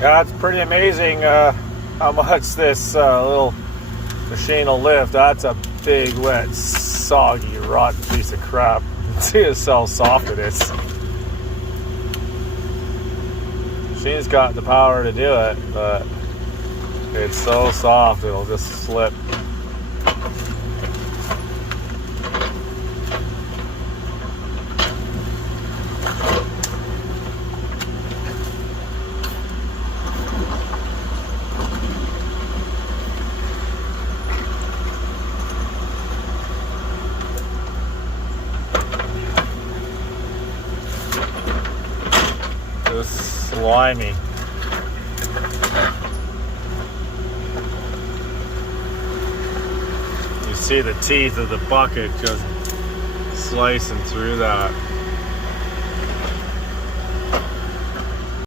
Yeah, it's pretty amazing how much this little machine will lift. That's a big, wet, soggy, rotten piece of crap. See how soft it is. Machine's got the power to do it, but it's so soft it'll just slip. Just slimy. You see the teeth of the bucket just slicing through that.